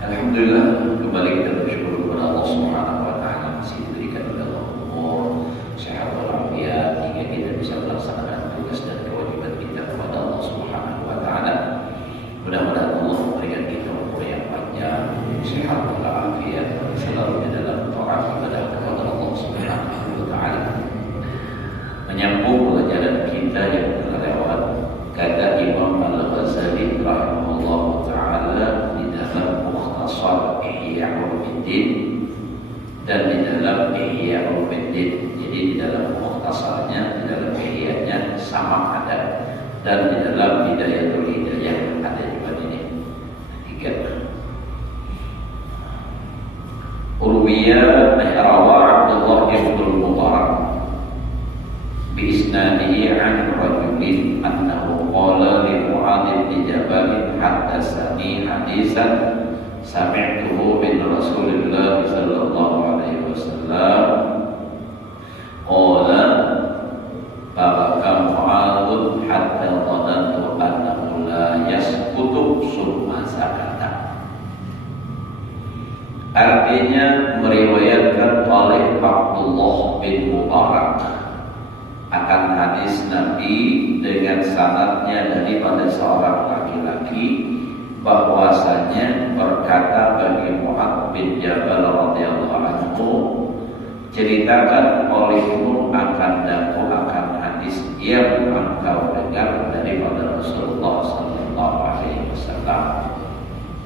Alhamdulillah, kembali kita bersyukur kepada Allah Subhanahu wa taala masih diberikan oleh Allah umur, sehat walafiat hingga kita bisa melaksanakan tugas dan kewajiban kita kepada Allah Subhanahu wa taala. Mudah-mudahan Allah memberikan kita umur yang panjang, sehat walafiat, selalu di dalam taat ibadah kepada Allah Subhanahu wa taala. Menyambung pelajaran kita yang telah lewat, kata Imam Al-Ghazali rahimahullah taala di dalam Mukhtasar Ihya Ulumuddin dan di dalam Ihya Ulumuddin. Jadi di dalam mukhtasarnya, di dalam Ihya-nya sama ada, dan di dalam Hidayatul Hidayah ada juga ini. Tiga. Urwiya Rawa Abdullah ibn Mubarak bi isnadihi an rajulin annahu qala li Mu'adz bin Jabal haddatsani hadisan sami'tuhu min Rasulillah sallallahu alaihi wasallam qala baraka Mu'adz hatta dhanantu annahu la yasqutu summa sakata. Artinya meriwayatkan oleh Abdullah bin Mubarak akan hadis Nabi dengan sanadnya daripada seorang laki-laki bahwasanya berkata bagi Mu'adz bin Jabal radhiyallahu anhu, ceritakan olehmu akan hadis yang engkau dengar daripada Rasulullah sallallahu alaihi wasallam.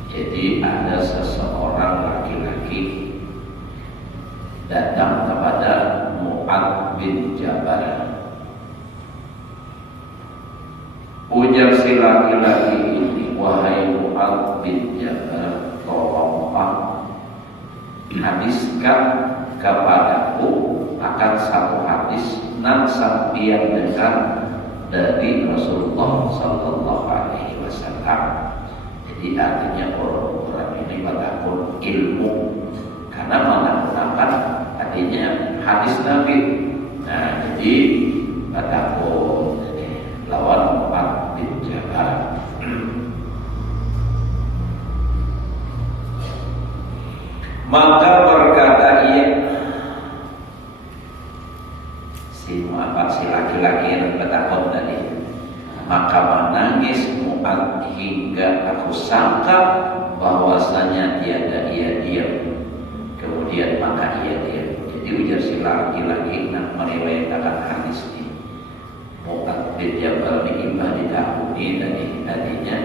Jadi ada seseorang laki-laki datang kepada Mu'adz bin Jabal. Ujar si laki-laki ini, wahai Mu'adz bin Jabal, tolonglah hadiskan kepadaku akan satu hadis yang sampeyan dengar dari Rasulullah sallallahu alaihi wasallam. Jadi artinya orang ini mengaku ilmu, karena menggunakan artinya hadis Nabi. Nah, jadi mengaku lawan Mu'adz bin Jabal. Maka berkata ia, si laki-laki yang bertakut tadi, maka menangis Mu'adz hingga aku sangka bahwasanya tiada ia diam. Kemudian maka ia diam. Jadi ujar si laki-laki yang meriwayatkan hadis ini, Mu'adz bin Jabal diimbah didahului tadinya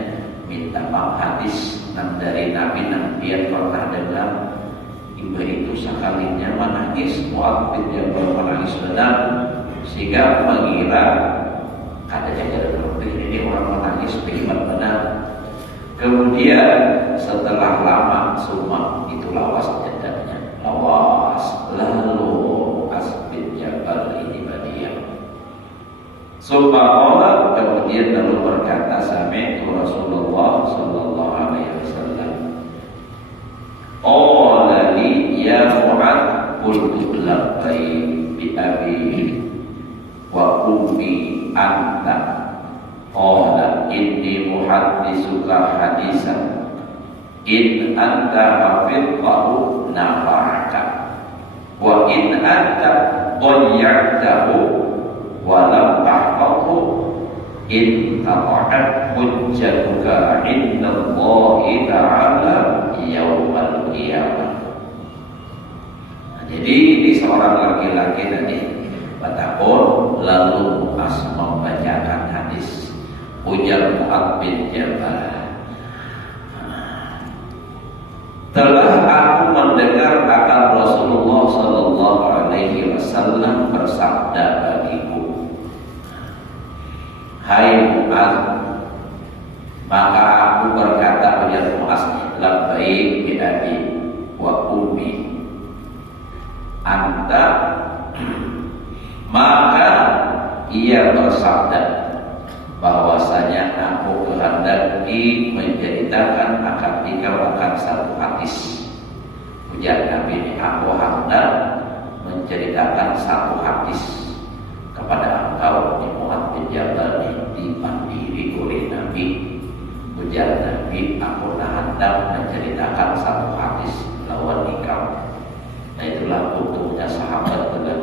minta maaf hadis dari Nabi yang dia pernah dengar. Imbah itu sekalinya menangis, Mu'adz bin Jabal menangis benar, sehingga mengira Katanya jadi ini orang menangis bagaimana benar. Kemudian setelah lama semua itu lawas jadanya, lawas. Lalu Asbin Jabal ini badiah. Subhanallah, kemudian lalu berkata sami'tu Rasulullah sallallahu alaihi wasallam. Qala li ya Mu'ad qultu labbaik bi abi wa ummi anta. Qala inni muhadditsuka hadisan in anta hafidhahu nafa'aka wa in anta dhayya'tahu wa lam tahfadhu in qata'at hujjatuka 'inda Allahi ta'ala yaumal qiyamah. Jadi ini seorang laki-laki tadi bertakun lalu pas membacakan hadis ujar Mu'ad bin Jabal, telah aku mendengar akan Rasulullah sallallahu alaihi wasallam bersabda bagiku, hai Mu'ad, maka aku berkata ujar Mu'ad, labbaik bi abi wa ummi anta. Maka ia bersabda bahwasanya aku kehendaki menceritakan akan engkau akan satu hadis. Ujar Nabi ini, aku hendak menceritakan satu hadis kepada engkau di Mu'ad bin Jabal dipandiri oleh Nabi. Ujar Nabi, aku hendak menceritakan satu hadis lawan engkau. Nah itulah untungnya sahabat dengan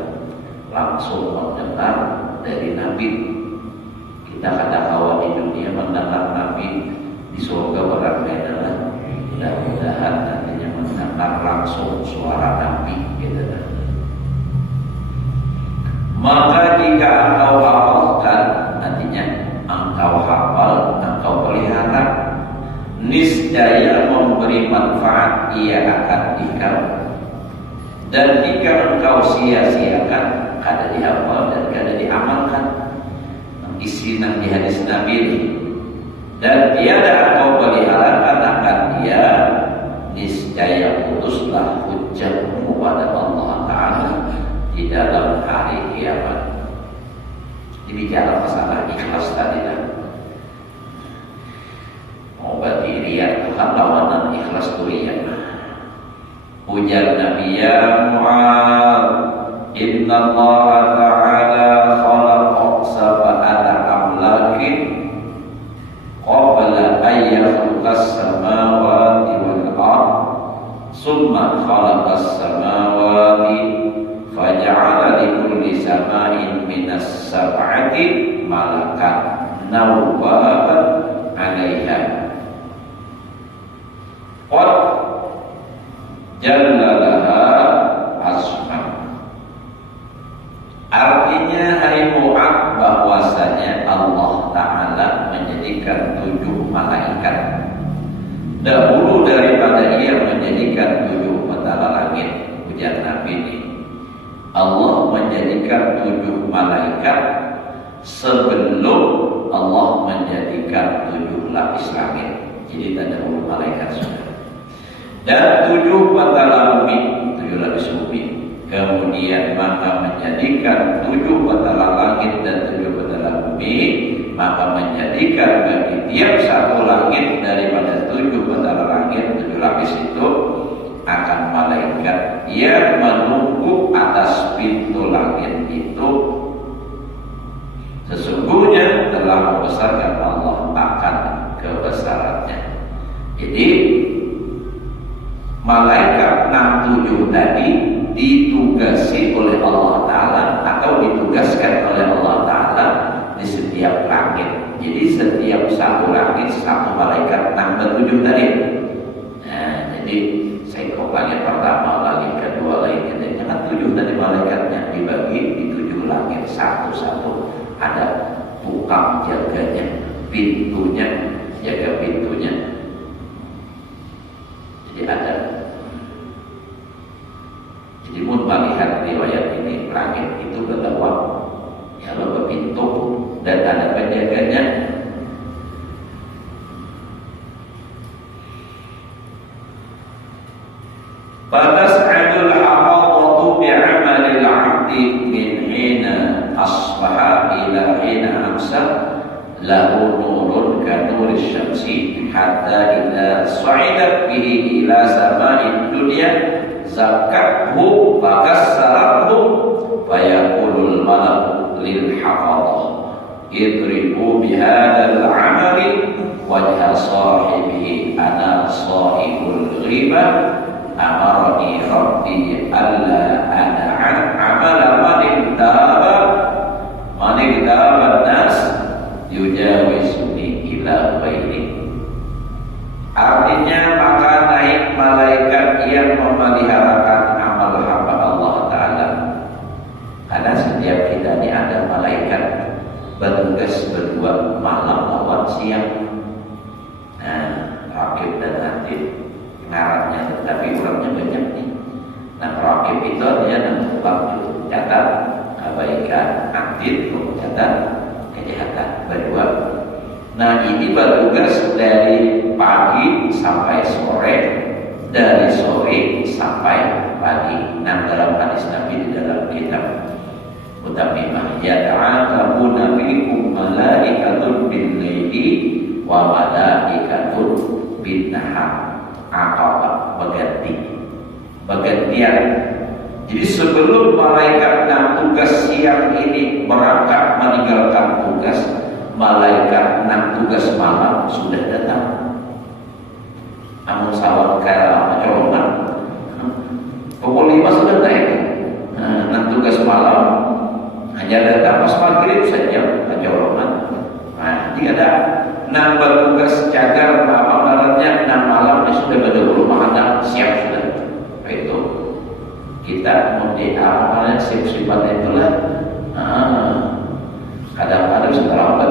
langsung mendengar dari Nabi. Kita kata-kawan di dunia mendengar Nabi di surga barangkali adalah mudah-mudahan nantinya mendengar langsung suara Nabi gitu. Maka jika engkau hafalkan, nantinya engkau hafal, engkau pelihara, niscaya memberi manfaat ia akan engkau. Dan jika engkau sia-siakan, kada dihafal dan kada diamalkan isi nang di hadis Nabi ini, dan tiada engkau peliharakan akan dia, niscaya putuslah hujjahmu pada Allah Ta'ala di dalam hari kiamat. Dibicara masalah ikhlas tadi kan. Oh berarti riya Tuhan lawanan ikhlas tu riya. Ujar Nabi, ya Mu'ad, inna Allah Ta'ala khalaqa sab'ata amlakin qabla an yakhluqas samawati wal ard summa khalaqas samawati faja'ala likulli sama'in minas sab'ati malakan nawwaban 'alaiha qad jallalaha asma. Artinya hai Mu'ad, bahwasanya Allah Ta'ala menjadikan 7 malaikat dahulu daripada ia menjadikan 7 petala langit. Ujar Nabi ini, Allah menjadikan 7 malaikat sebelum Allah menjadikan 7 lapis langit. Jadi terdahulu malaikat sudah. Dan 7 petala bumi, 7 lapis bumi. Kemudian maka menjadikan 7 petala langit dan 7 petala bumi, maka menjadikan bagi tiap satu langit daripada 7 petala langit, 7 lapis itu akan malaikat yang menunggu atas pintu langit itu. Sesungguhnya telah membesarkan Allah akan kebesarannya. Jadi malaikat 67 tadi ditugasi oleh Allah Ta'ala atau ditugaskan oleh Allah Ta'ala di setiap langit. Jadi setiap satu langit satu malaikat 67 tadi. Nah, jadi saya langit pertama, langit kedua, langit ketiga, kan 7 tadi malaikatnya dibagi di 7 langit satu-satu. Ada tukang jaganya, pintunya, jaga pintunya. Jadi ada. Jadi mun melihat riwayat ini, langit itu berlawak, ya lo ke pintu dan ada penjaganya. Fatas'adul hafadhatu bi'amalil 'abdi min hina asbaha ila hina amsa lahu nurun ka nuris syamsi hatta idza sa'idat bihi ila sama'id dunya zakathu fakassarahu fayaqulul malaku lil hafadhah idribu bihadzal 'amali wajha sahibihi ana sahibul ghibah amarni rabbi alla ada'an amala man iktaba nas yujawizuni ila baini. Artinya maka naik malaikat yang memeliharakan amal hamba Allah Ta'ala. Karena setiap kita ini ada malaikat bertugas berdua malam lawan siang. Nah, rakib dan atid ngarannya, tetapi orangnya banyak nih. Nah, rakib itu dia waktu catat kebaikan, atid catat kejahatan berdua. Nah, ini bertugas dari pagi sampai sore, dari sore sampai pagi. Nah, dalam hadis Nabi di dalam kitab Mutamimah, ya ta'aqabuna fikum malaikatun bil laili wa malaikatun bin nahar. Apa bergantian. Jadi sebelum malaikat yang tugas siang ini berangkat meninggalkan tugas, malaikat yang tugas malam sudah datang. Namun sawat kaya colongan pukul 5 sudah naik. Nah, tugas malam hanya datang pas maghrib saja colongan. Nah, jadi ada nang bertugas jaga amalannya nang malam sudah pada rumah ada siap sudah. Itu kita mau di amalan sifat itulah. Kadang-kadang sudah lambat.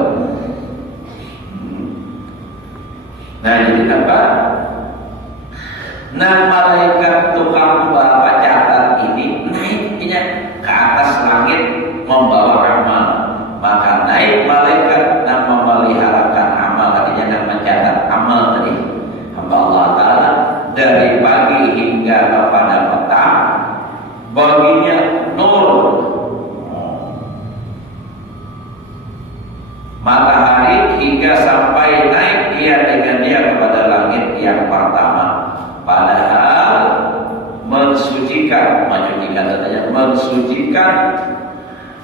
Nah, jadi apa? Nah, malaikat tukang bawa catat ini naiknya ke atas langit membawa amal. Maka naik malaikat yang memeliharakan amal, artinya yang mencatat amal tadi hamba Allah Ta'ala dari pagi hingga kepada petang, baginya nur. Matahari hingga sampai naik dengan dia kepada langit yang pertama. Padahal mensucikan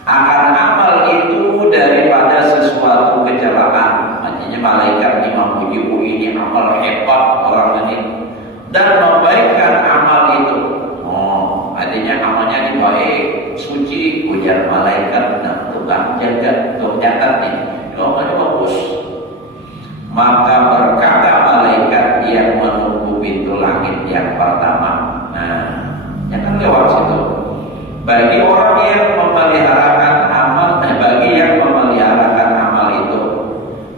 akan amal itu daripada sesuatu kecelakaan. Artinya malaikat ini memuji, ini amal hebat orang ini, dan membaikkan amal itu. Artinya amalnya ini baik, suci, ujar malaikat. Nah, tukang jaga, tukang catat nih, amalnya bagus. Maka berkata malaikat yang menunggu pintu langit yang pertama. Nah, jangan lewat situ. Bagi orang yang memeliharakan amal, bagi yang memeliharakan amal itu,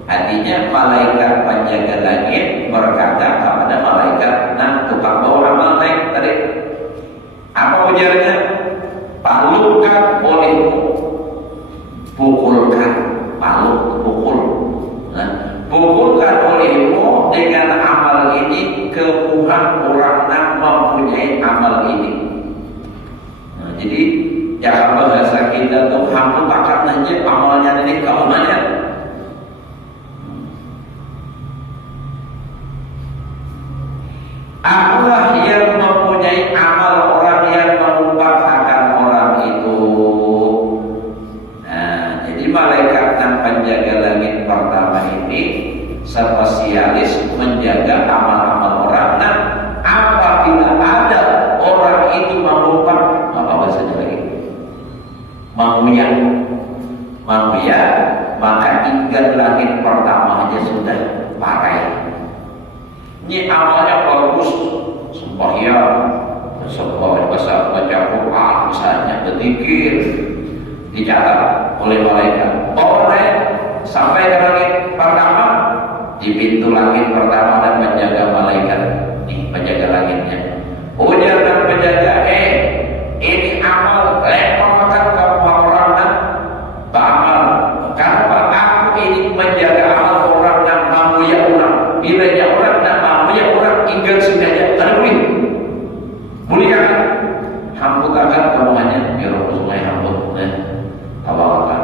artinya malaikat penjaga langit berkata kepada malaikat, nah tukang bawa amal naik tadi, apa ujarnya? Palukkan olehmu, pukulkan, pukul, nah, pukulkan olehmu dengan amal ini kemuhan orang yang mempunyai amal ini. Jadi cara bahasa kita tuh hampir pakat aja amalnya ini keamannya. Akulah yang mempunyai amal orang yang melupakan orang itu. Nah, jadi malaikat yang penjaga langit pertama ini spesialis menjaga amal-amal orang. Nah, apabila ada orang itu melupakan, Mamuya, maka tinggal langit pertama aja sudah pakai. Ini amalnya bagus, sembahyang, baca Quran, misalnya berzikir, dicatat oleh malaikat. Naik sampai ke langit pertama, di pintu langit pertama dan menjaga malaikat, nih penjaga langitnya. Ujar dan penjaga, ini amal, lepaskan kamu orang dan beramal. Kenapa? ini menjaga amal orang yang mampu ya orang. Bila ya orang nak mampu ya orang ingin sengaja tak boleh. Mulia hambut akan kamu hanya ya Rasulullah hambut tawakan.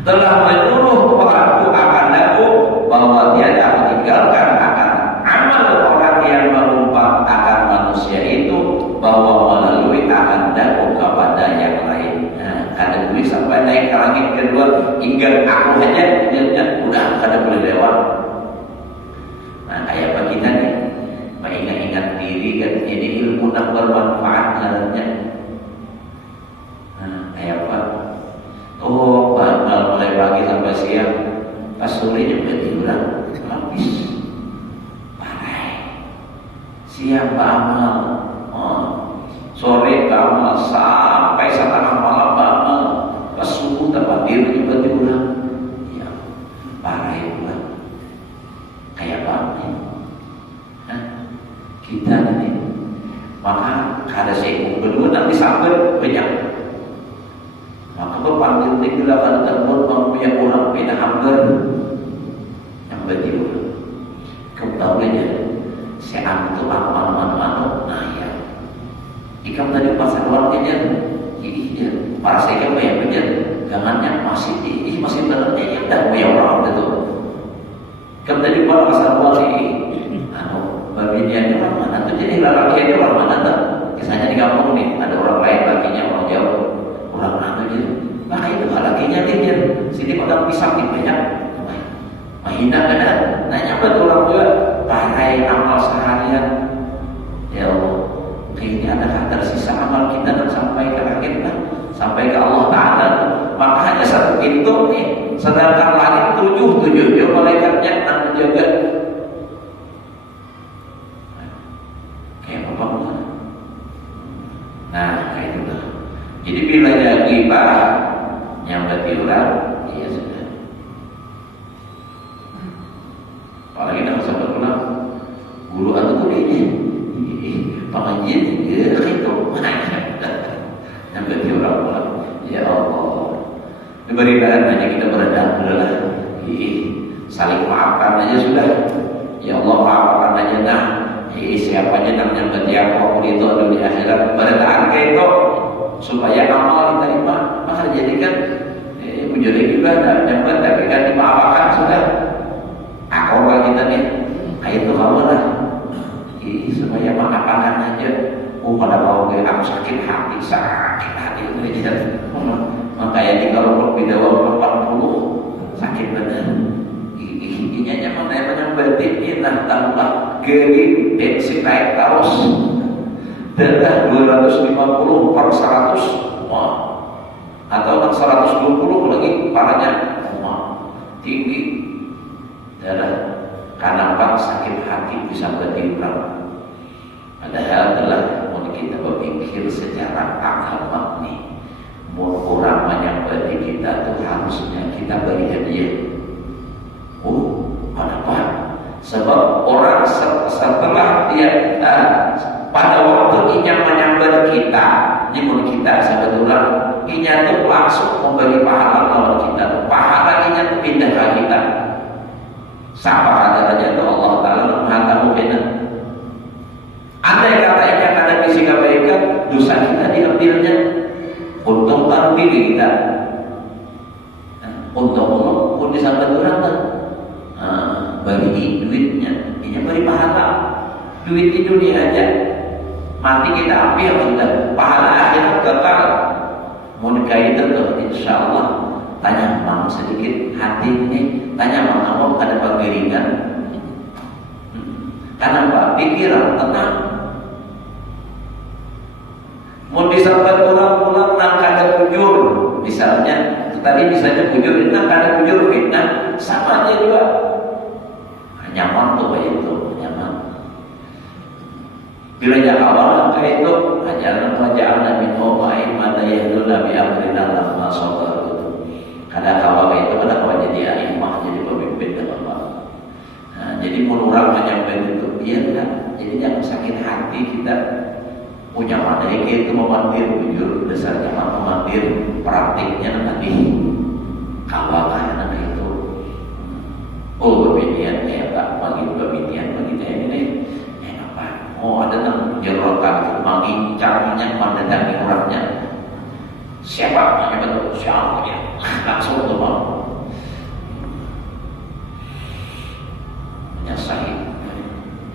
Telah menyuruh pelaku akan aku bahwa tiada meninggalkan akan amal orang yang mengumpat akan manusia itu bahwa melalui akan daku kepada yang lain. Kada boleh sampai naik ke langit kedua hingga aku hanya udah kada boleh lewat. Nah kayak apa kita nih mengingat-ingat diri kan ini ilmu yang bermanfaat nantinya. Nah kayak apa? Oh mulai pagi sampai siang pas sore juga tiduran habis parai siang beramal sore beramal sampai setengah malam beramal pas subuh tempat diri juga tiduran ya parai pula kayak apa kita ini maka kada seimbang berdua nanti sampai banyak maka berpanggil tinggal akan terbuat mempunyai orang bina hambar yang berdua kamu tahu aja saya itu anu nah ya ikam tadi pasal luarnya iya para saya kan banyak benar jangannya masih benernya ya dah banyak orang itu kamu tadi pasal luar anu bagiannya orang mana tuh jadi lelaki itu orang mana tuh kisahnya di kampung nih ada orang lain baginya orang jauh orang mana dia maka itu lakinya dia sini pada pisang di banyak mahina kan nanya betul orang tua pakai amal seharian ya Allah kayaknya ada tersisa amal kita dan sampai ke akhir kan sampai ke Allah Ta'ala maka hanya satu pintu nih sedangkan langit tujuh malaikatnya yang menjaga kayak apa nah kayak itu lah jadi bila ada ghibah yang bertiuran iya sudah apalagi kalau sampai pulang guru aku tuh ini pengajian ya itu yang bertiuran pulang ya Allah diberikan hanya kita beredar lah saling maafkan aja sudah ya Allah maafkan aja nah siapa aja yang bertiap itu di akhirat beredar kayak itu supaya amal diterima maka jadikan menjadi juga yang tapi kan dimaafkan sudah aku kita nih kayak itu kamu lah supaya maafkan aja pada mau aku sakit hati itu aja makanya ini kalau lebih dawal 40 sakit benar ini aja yang berarti nah tambah geri tensi naik terus darah 250 per 100 atau 120 lagi parahnya tinggi darah karena sakit hati bisa bertimbang padahal telah kita berpikir secara agama nih orang banyak berarti kita tuh harusnya kita beri hadiah kenapa? Sebab orang setelah dia pada waktu inya menyambar kita nyebut kita sebetulnya inya tuh langsung memberi pahala lawan kita pahala inya tuh pindah ke kita siapa kadarnya itu Allah Ta'ala mengatakan benar andai kata inya ada misi kebaikan dosa kita diambilnya untung baru diri kita untung Allah pun disambar orang bagi duitnya inya beri pahala duit di dunia aja mati kita ambil sudah pahala akhirat kekal mau nikahi tentu insya Allah tanya mang sedikit hati ini tanya mang Allah ada pengiringan kenapa pikiran tenang mau disabat pulang nang kada bujur misalnya tadi misalnya bujur nang kada bujur fitnah sama aja juga nyaman tuh kayak itu nyaman bila awal kayak itu ajaran wajahna min umai mata yahdul nabi amrina lamma sabar kada kawa kayak itu kada kawa jadi aimah jadi pemimpin dan apa jadi menurang menyampaikan itu iya kan jadi jangan sakit hati kita punya materi kayak itu memandir bujur besarnya memandir praktiknya nanti kawa kayak itu Oh pemilihan Pak, bagi pemilihan bagi ini apa? Oh ada yang jerokan bagi caranya mendatangi orangnya. Siapa namanya betul? Siapa dia? Langsung tuh mau menyesali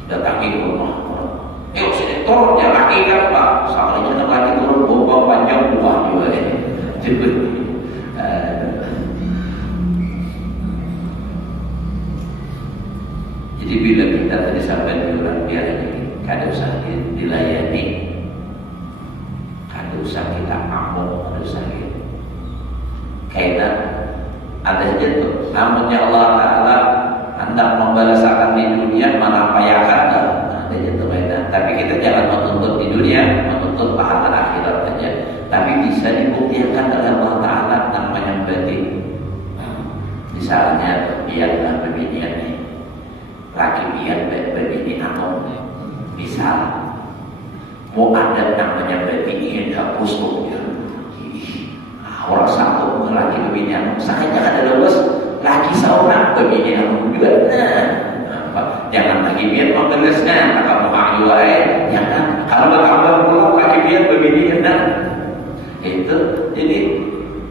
datangi ke rumah orang. Yuk sini turun ya laki kan Pak. Soalnya laki turun bawa panjang buah juga ini. Jadi bila kita tadi sampai di orang biar ini, kada usah dilayani, kada usah kita amuk, kada usah gitu. Karena ada aja tuh, namunnya Allah Taala hendak membalaskan di dunia menampayakan, ada aja tuh kaitan. Tapi kita jangan menuntut di dunia, menuntut pahala akhirat aja. Tapi bisa dibuktikan oleh Allah Taala namanya berarti. Misalnya biarlah begini laki biar begini atau misal mau ada namanya berarti ingin hapus tuh ya. Orang satu laki begini sakitnya ada lulus laki seorang begini juga jangan lagi biar memberesnya kamu hayu jangan kalau bertambah pulang laki biar begini itu jadi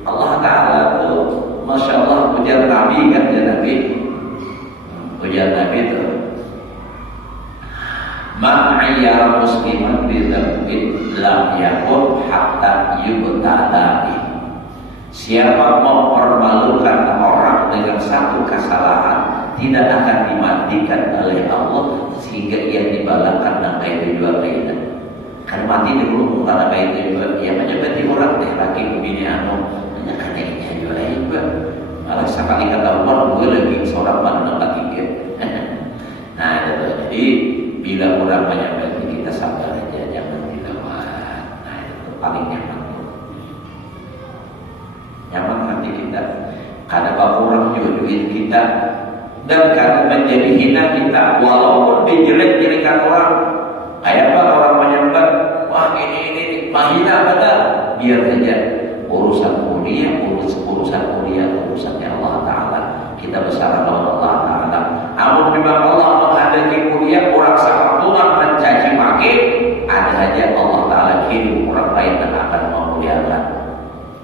Allah Ta'ala tuh Masya Allah ujar Nabi kan ya Nabi ujar Nabi itu man ayyara musliman bidzambin lam yakun hatta yubtala bi. Siapa mempermalukan orang dengan satu kesalahan tidak akan dimandikan oleh Allah sehingga ia dibalakan dengan kayu jual kaitan. Kan mati dulu karena kayu jual ya macam berarti orang teh lagi begini hanya kayaknya jual juga. Malah sekali kata Umar gue lagi seorang mana ketiga. Nah itu jadi bila orang menyampaikan kita sabar aja jangan dilawan. Nah itu paling nyaman. Nyaman hati kita. Karena orang jodohin kita dan karena menjadi hina kita walaupun dijelek-jelekan orang. Kayak apa orang menyambat wah ini mahina benar biar saja urusan kuliah urusannya Allah Ta'ala kita besar lawan Allah Ta'ala. Namun memang Allah menghadapi kuliah orang sama Tuhan mencaci maki ada aja Allah Ta'ala kirim orang lain yang akan memuliakan.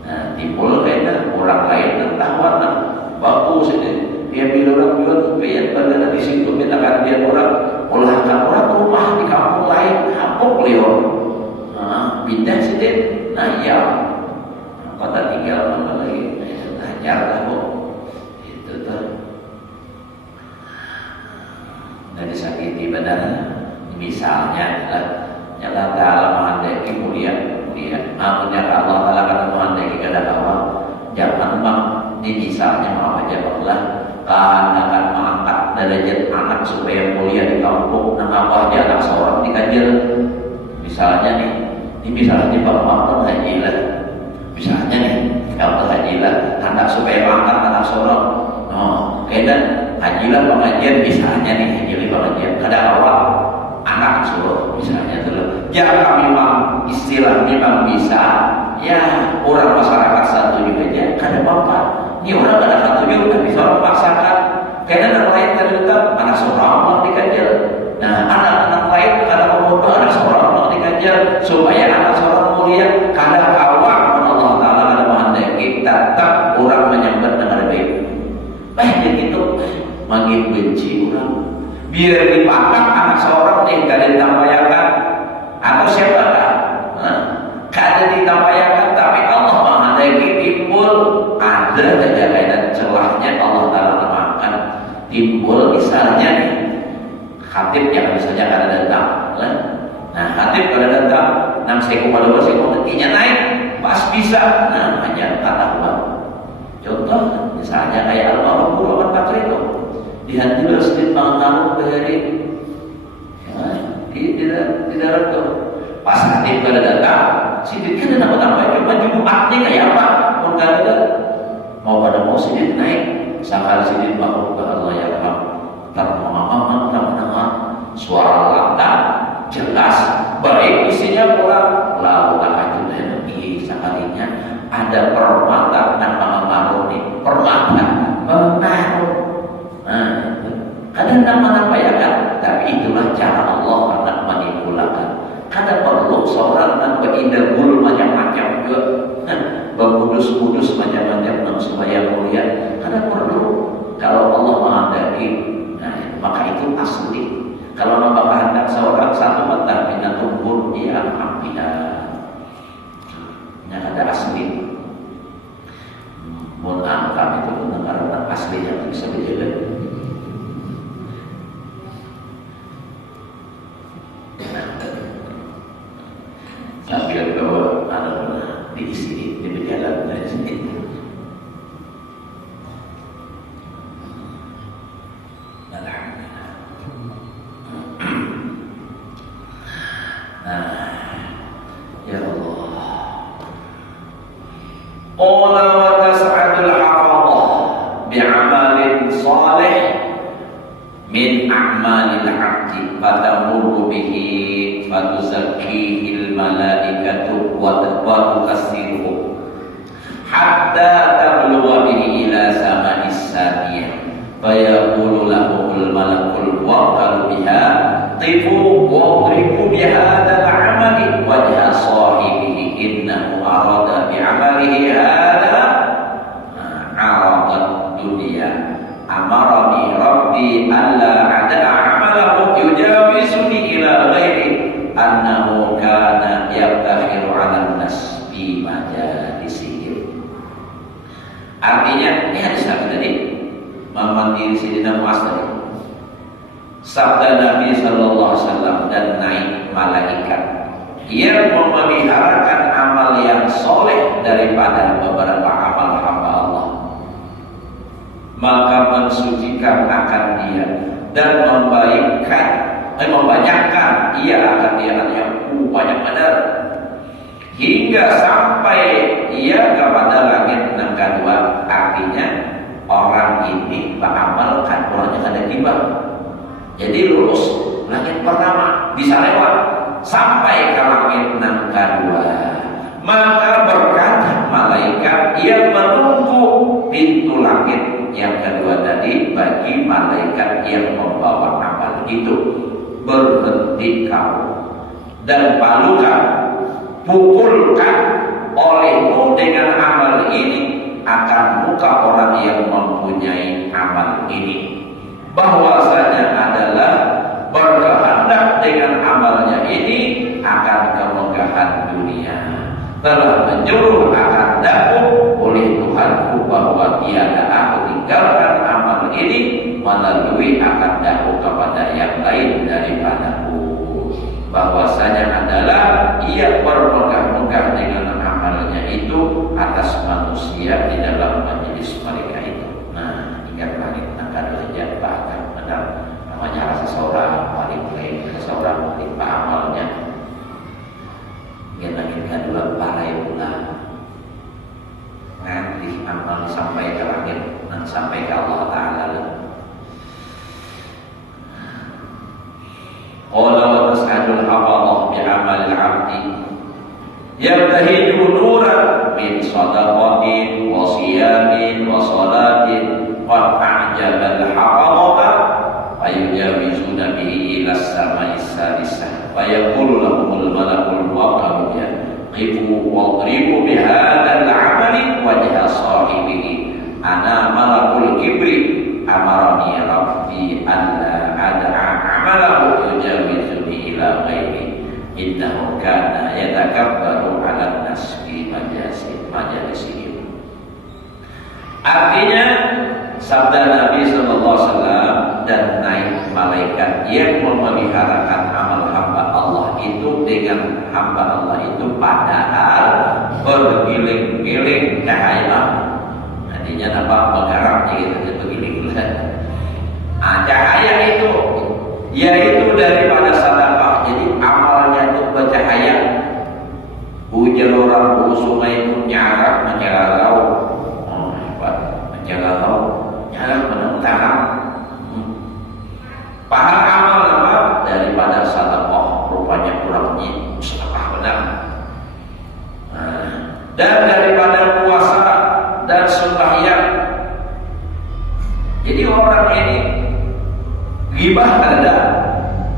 Nah timbul kayaknya orang lain yang tahuan bagus ini dia bilang orang bilang biar bagaimana di situ mintakan dia orang olahkan orang rumah di kampung lain hampuk beliau pindah situ nah iya kota tinggal mana lagi ngajar kamu itu tuh dan disakiti benar misalnya nyata Ta'ala menghendaki mulia namunnya Allah Ta'ala akan menghendaki kepada awal jangan bang ini misalnya maaf aja Allah karena akan mengangkat derajat anak supaya mulia di kampung nah apa aja anak seorang dikajar misalnya nih ini misalnya bapak haji lah misalnya nih kalau haji lah anak supaya mengangkat anak seorang kayaknya haji lah pengajian misalnya nih haji lah pengajian ada awal anak suruh misalnya dulu jangan memang istilah memang bisa ya orang masyarakat satu juga aja kada bapak ini orang ada satu juga tapi bisa orang paksakan karena anak lain terlibat anak seorang mau dikajar nah anak-anak lain kada pemuda anak seorang mau dikajar supaya anak seorang mulia kada awak Allah Ta'ala kada menghendaki tetap orang menyambat dengan baik banyak itu makin benci orang biar dipangkat anak seorang yang kada ditampayakan atau siapa kada ditampayakan tapi Allah menghendaki timbul ada saja kaitan celahnya Allah Ta'ala makan timbul misalnya nih khatib yang misalnya kada datang nah khatib kada datang 6 sekon pada 2 sekon nantinya naik pas bisa nah hanya kata uang contoh misalnya kayak almarhum Guru Ahmad Bakri itu dihanti masjid Bangkalan dari di darat tuh pas khatib kada datang sidit kan ada tambah cuma Jumatnya kayak apa pun kada mau pada mau sidit naik sakal sidit bahwa Allah ya Rahman termenang suara lantang jelas baik isinya kurang lalu akan lagi sekalinya ada permata dan pengaruh nih permata pengaruh makam itu karena aslinya bisa dijaga. Sambil bawa anak di sini di berjalan dari sini. Ya Allah. Qala wa tas'adul hafadhah bi'amalin salih min a'malil 'abdi fatamurru bihi fatuzakkihi al-malaikatu wa tukassiruhu hatta tablugha bihi ila sama'is samiyah fayaqulu lahumul malakul waqalu biha tifu wadribu bihadzal 'amali wajha sahibihi innahu arada bi'amalihi hadha 'aradat dunya amarani rabbi alla ada'a 'amalahu yujawizuni ila ghairi annahu kana yabtakhiru 'ala an-nas bi majalisihim. Artinya ini hadis tadi memandiri Sayyidina Mu'adz tadi. Sabda Nabi sallallahu alaihi wasallam dan naik malaikat yang memeliharakan amal yang soleh daripada beberapa amal hamba Allah, maka mensucikan akan dia dan membanyakkan ia akan dia yang banyak benar hingga sampai ia kepada langit yang kedua. Artinya orang ini mengamalkan orangnya ada tiba. Jadi lulus langit pertama bisa lewat sampai ke langit yang kedua. Maka berkata malaikat yang menunggu pintu langit yang kedua tadi bagi malaikat yang membawa amal itu, berhenti kamu dan pukulkan olehmu dengan amal ini akan muka orang yang mempunyai amal ini, bahwasanya adalah berkehendak dengan amalnya ini akan kemegahan dunia, telah menyuruh akan dakwah oleh Tuhanku bahwa tiada aku tinggalkan amal ini melalui akan dakwah kepada yang lain daripadaku, bahwasanya adalah ia bermegah-megah dengan amalnya itu atas manusia di dalam majelis mereka itu. Nah, ingat langit akan lejat bahkan benar namanya seseorang paling baik, seseorang menimpa amalnya. Yang langit kedua parai pula nanti amal sampai ke langit dan sampai ke Allah Ta'ala. Qala wa tas'adul hafadhah bi'amalil 'abdi yabtahidu nuran min sadaqatin wa siyamin wa salatin qad a'jabal hafadhata fayujawizuna bihi ila as-sama'is sadisah fayaqulu lahumul malakul waqalu ya qifu wadribu bihadzal 'amali wajha sahibihi ana malakul kibri amarani rabbi alla ad'a 'amalahu yujawizuni ila ghairi innahu kana yatakabbaru 'alan nas fi majalisihim. Artinya sabda Nabi sallallahu alaihi wasallam dan naik malaikat yang memeliharakan amal hamba Allah itu dengan hamba Allah itu padahal bergiling-giling cahaya. Artinya apa? Bergerak gitu bergiling-giling. Cahaya itu yaitu daripada sedekah. Jadi amalnya itu bercahaya. Hujan orang sungai itu nyarak menjaga laut. Menjaga laut. Nyarak menentang. Pahala amal apa? Daripada sedekah rupanya kurangnya sedekah benar. Dan daripada puasa dan sembahyang. Jadi orang ini ghibah ada,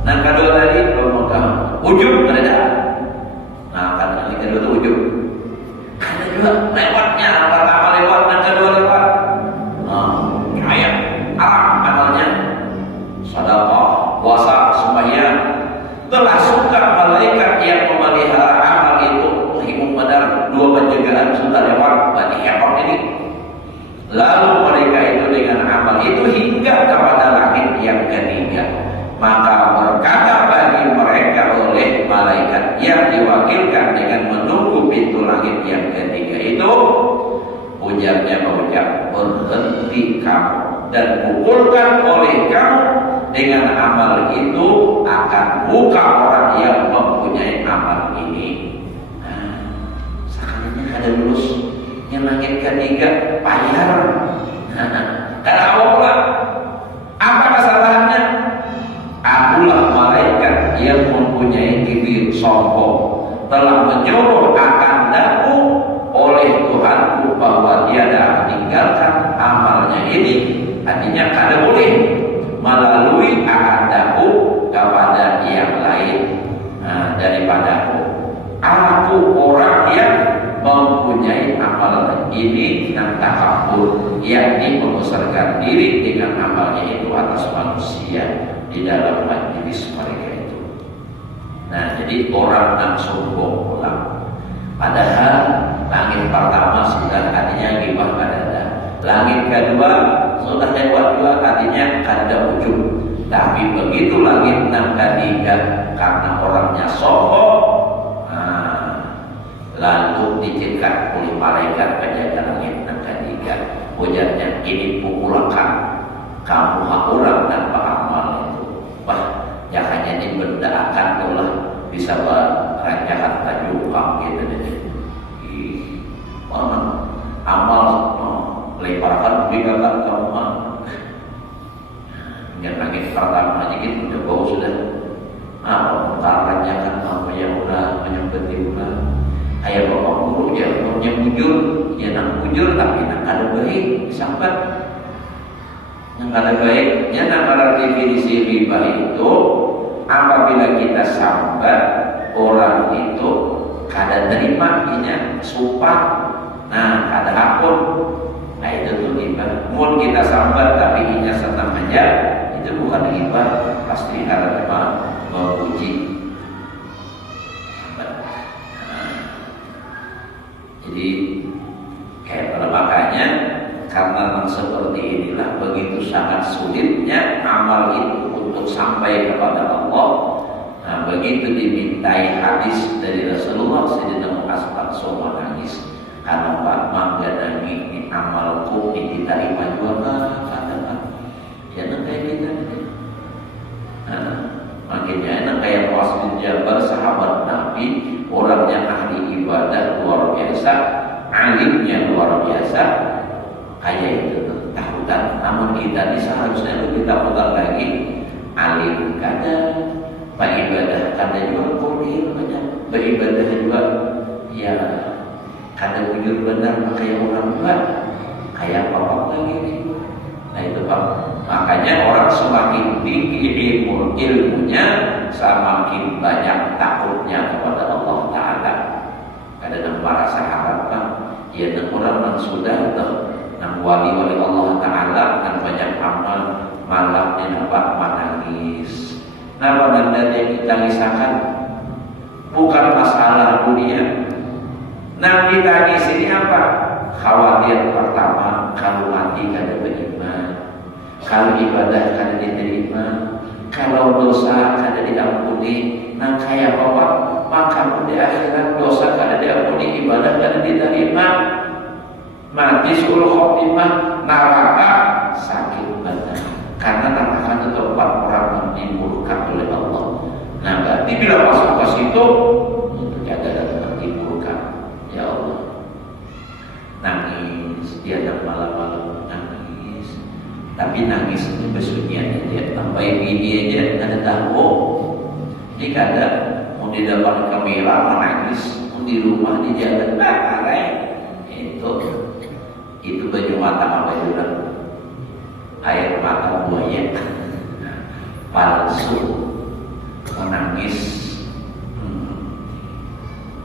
dan kedua tadi pemegang ujub ada. Nah, kan yang kedua itu ujub. Ada juga lewatnya, pertama lewat dan kedua lewat. Kayak amalnya sedekah, puasa, sembahyang. Telah suka malaikat yang memelihara amal itu, hitung benar dua penjagaan sudah lewat, berarti hebat ini. lalu mereka itu dengan amal itu hingga kepada langit yang ketiga, maka berkata bagi mereka oleh malaikat yang diwakilkan dengan menunggu pintu langit yang ketiga itu, ujarnya berucap, berhenti kamu dan pukulkan oleh kamu dengan amal itu akan buka orang yang mempunyai amal ini. Nah, sekalinya ada lulus yang langit ketiga bayar. Karena Allah, apa kesalahannya? Akulah malaikat yang mempunyai kibir sombong, telah menyuruh akan daku oleh Tuhanku bahwa tiada meninggalkan amalnya ini. Artinya kada boleh melalui akandaku kepada yang lain daripadaku. Aku orang yang mempunyai amal ini yang takabur, yakni membesarkan diri dengan amalnya itu atas manusia di dalam majlis mereka itu. Nah, jadi orang yang sombong pulang. Padahal langit pertama sudah artinya gibah kadada. Langit kedua sudah lewat dua artinya kada ujung. Tapi begitu langit yang ketiga karena orangnya sombong, lalu diciptakan oleh malaikat penjaga langit yang ketiga. Ujarnya, ini pukulakan kamu orang tanpa amal itu. Wah, ya hanya ini benda akan telah bisa berancakan tajuk kamu gitu deh. Mana amal leparkan berikan kamu yang langit pertama aja gitu udah bau sudah rancangan apa yang udah menyempeti udah ayah bapak guru ya punya bujur ya nak bujur tapi nak ada baik sampai yang ada baiknya nak ada definisi riba itu apabila kita sambat orang itu kada terima inya sumpah. Nah, kada akun. Nah, itu tuh riba. Mun kita sambat tapi inya senang aja, itu bukan riba, pasti kada terima memuji. Jadi kayak makanya karena seperti inilah begitu sangat sulitnya amal itu untuk sampai kepada Allah. Nah, begitu dimintai hadis dari Rasulullah Sayyidina Muhammad SAW nangis. Karena Pak Mangga ini amalku diterima juga katakan ya kayak kita makanya enak kayak Muaz bin Jabal sahabat Nabi, orangnya ahli ibadah luar biasa, alimnya luar biasa, kayak itu takutan. Namun kita ini seharusnya lebih takutan lagi, alim kada, beribadah kada juga kuliah banyak, beribadah juga ya kada wujud benar kayak orang buat kayak apa lagi nih. Nah itu Pak, makanya orang semakin tinggi ilmunya semakin banyak takutnya kepada Allah Ta'ala. Kadang para sahabat Pak, ya dan orang yang sudah nang wali Allah Ta'ala dan banyak amal malamnya nampak menangis. Nah pada yang ditangisakan bukan masalah dunia. Nah ditangis ini apa? Khawatir pertama kalau mati kada beriman, kalau ibadah kada diterima, kalau dosa kada diampuni. Nah kayak apa? Maka di akhirat dosa kada diampuni, ibadah kada diterima, mati sul khotimah, neraka sakit badan. Karena neraka itu tempat orang yang dimurka oleh Allah. Nah berarti bila masuk ke situ jaga dan dimurka. Ya Allah, nangis dia dan malam-malam nangis, tapi nangis itu bersunyian aja, sampai bini aja ada tahu. Ini kada mau di depan kamera menangis, mau di rumah di jalan itu baju mata apa juga, air mata buaya palsu, menangis.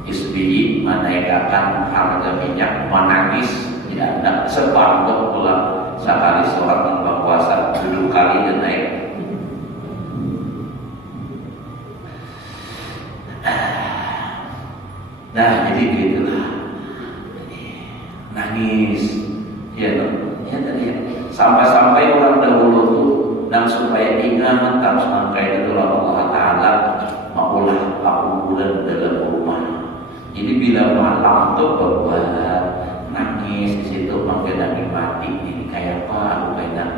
SBY menaikkan harga minyak, menangis tidak ada sebab pulang sekali seorang berpuasa 7 kali dan naik. Nah jadi gitulah nangis ya Sampai-sampai orang dahulu tuh dan supaya ingat harus nangkai itu Allah Ta'ala maulah bulan dalam rumah. Jadi bila malam tuh berbuat nangis di situ menggenangi mati ini kayak apa aku kayak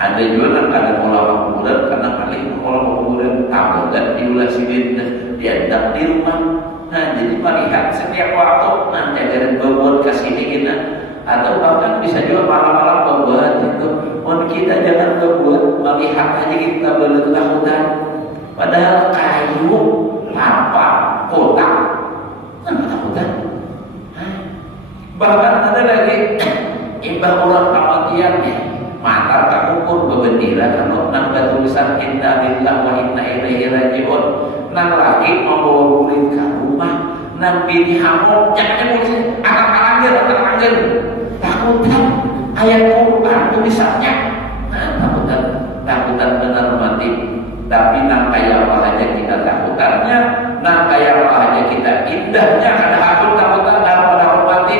ada juga kadang olah bulan karena kali itu olah bulan tahu dan diulah sini diadap di rumah. Nah jadi melihat setiap waktu nanti dari berbuat kasih ini atau bahkan bisa juga malam-malam berbuat itu. Mohon kita jangan berbuat melihat aja kita berketakutan. Padahal kayu, apa, kotak, kan ketakutan. Bahkan ada lagi imbah orang kematian mata tak ukur berbendera kalau nang tulisan inna lillahi wa inna ilaihi rajiun. Nang lagi membawa kulit ke rumah, nang bini hamil jangan emosi, anak angger. Takutan ayat Quran tulisannya, takutan benar mati. Tapi nang kayak apa aja kita takutannya, nang kayak apa aja kita indahnya, ada takutan daripada mati.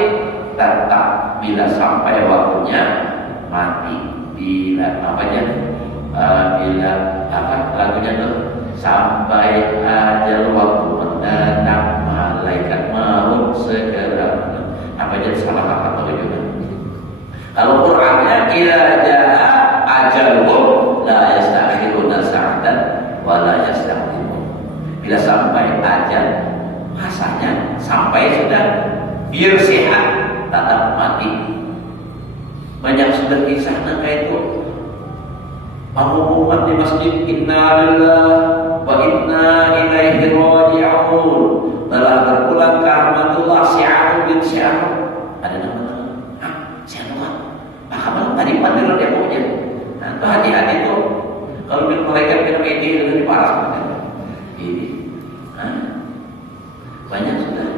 Tetap bila sampai waktunya mati, bila lagunya tuh sampai ajal waktu mendatang malaikat maut segera salah apa tahu juga. Kalau Qur'annya ila jaa ajaluhum la yastakhiruna sa'atan wa la yastaqdimun. Bila sampai ajal masanya sampai sudah biar sehat tetap mati. Banyak sudah kisah kayak itu. Pengumuman di masjid inna lillahi wa inna ilaihi raji'un. Telah berpulang ke rahmatullah Syi'ab bin Syi'ab. Ada nama siapa? Paham tadi panggil dia mau jadi. Nah, itu hati-hati tuh. Kalau mereka minum ini lebih parah. Ini, banyak sudah.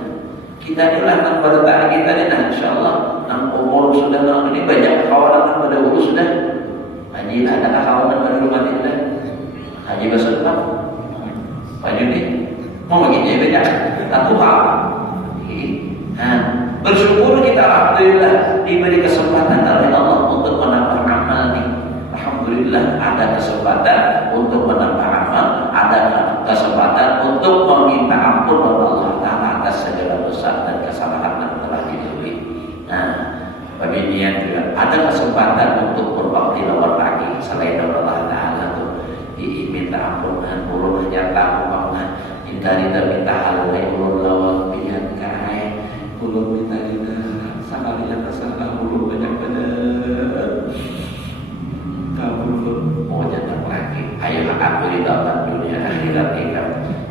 Kita inilah nang bertahan kita ni, nah, insyaallah nang umur sudah nang ini banyak kawanan pada umur sudah. Haji lah, ada kawanan pada rumah kita. Haji Basudlah, Pak Juni, mau begini banyak. Satu hal. Nah, bersyukur kita alhamdulillah diberi kesempatan oleh Allah untuk menambah amal nih. Alhamdulillah ada kesempatan untuk menambah amal, ada kesempatan untuk meminta ampun kepada Allah Ta'ala atas segala dosa dan kesalahan yang telah diberi. Nah, pemilihan juga ada kesempatan untuk berbakti lawan lagi selain Allah Ta'ala tuh diminta ampunan, ulun hanya tahu bahwa hindari dan minta hal lain ulun lawan pilihan kai, ulun minta sama yang kesalahan ulun banyak-banyak. Mau jangan lagi. Ayo aku di dalam dunia akhirat kita.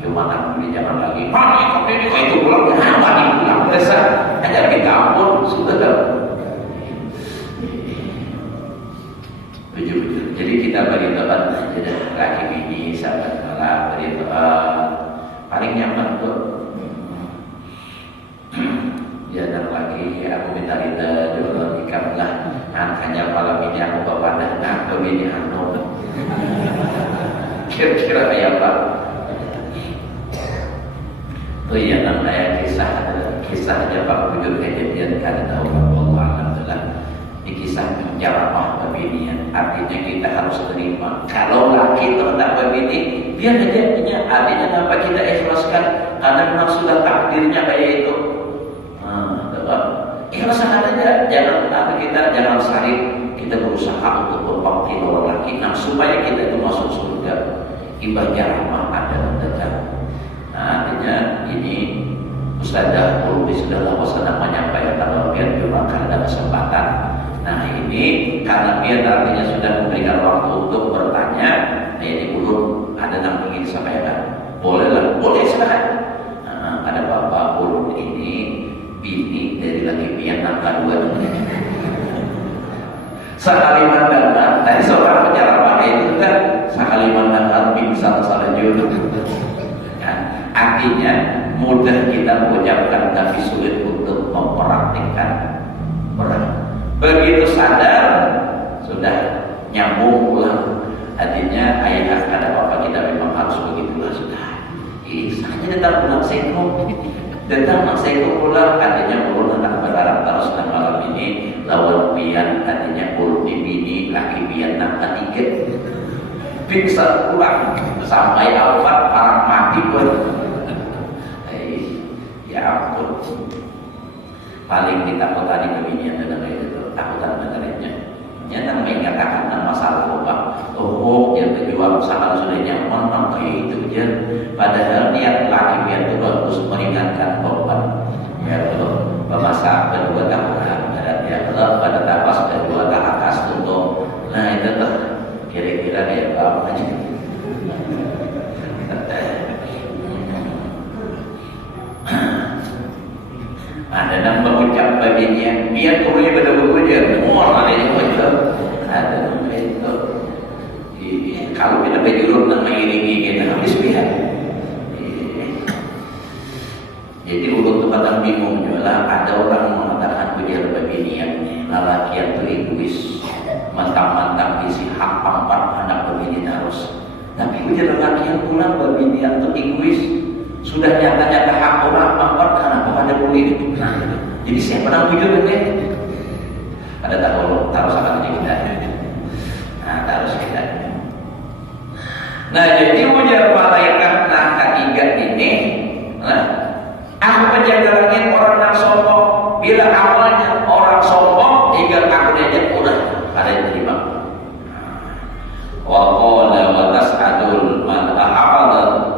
Cuma aku di jangan lagi. Itu pulang apa pulang besar. Hanya kita ampun sudah dah. Betul. Jadi kita beri tempat jadi laki bini sahabat malam beri tempat paling nyaman tuh. Jangan lagi aku minta rida juga ikamlah. Hanya malam ini aku kepada aku ini anu. Kira-kira kayak apa? Oh iya, namanya kisahnya Pak Bujur kejadian karena tahu Allah alhamdulillah. Ini kisah menjawab pembinian. Artinya kita harus terima. Kalau laki terhadap pembini, biar aja artinya apa kita ikhlaskan karena memang sudah takdirnya kayak itu. Ikhlaskan aja, jangan jangan salib. Kita berusaha untuk berbakti lawan laki, supaya kita itu masuk surga. Ibadah rahmah ada dan datang. Nah, artinya ini Ustazah Ulumi sudah lama sedang menyampaikan kalau biar juga ada kesempatan. Nah ini karena biar artinya sudah memberikan waktu untuk bertanya. Nah ini ulun ada yang ingin sampaikan. Bolehlah, boleh silahkan. Nah, ada bapak ulun ini bini dari laki pian angka 2. Sekali mandangan, tadi seorang penyerapan itu kan sekali mandangan pingsan salah jodoh. Artinya mudah kita mengucapkan tapi sulit untuk mempraktikkan. Begitu sadar sudah nyambung pulang. Artinya ayah ada apa kita memang harus begitulah sudah. Saja datang pulang seko, datang pulang artinya ulun anak berharap terus dan malam ini ini lawan pian tadinya ulti bini laki pian nak tiga pingsan pulang sampai alfat orang mati pun. Ya ampun, paling ditakutan kebinian dan itu takutan materinya. Yang mengatakan masalah lubang, yang terjual sama sudah nyaman, kayak itu aja. Padahal niat laki biar itu bagus meringankan beban. Ya Allah, memasak kedua tahun ya Allah pada tapas kedua tahun atas untuk. Nah itu tuh kira-kira dia apa aja. Ada yang mengucap baginya biar turunnya pada buku dia semua ada yang betul ada itu kalau kita berjurut dan mengiringi kita habis pihak. Jadi urut tempat yang bingung juga ada orang mengatakan biar begini yang lelaki yang egois mantap-mantap isi hak pampat anak begini harus tapi ujar lelaki yang pulang begini yang egois sudah nyata-nyata hak orang pampat karena kepada boleh itu. Jadi saya pernah wujud kan? Ada taruh sangat kita. Nah taruh kita. Nah jadi ujar malaikat nah ketiga ini, aku menjaga langit orang yang sombong. Bila awalnya orang sombong, tinggal aku aja udah ada yang terima. Wa qala wa tas'adul man ahafadha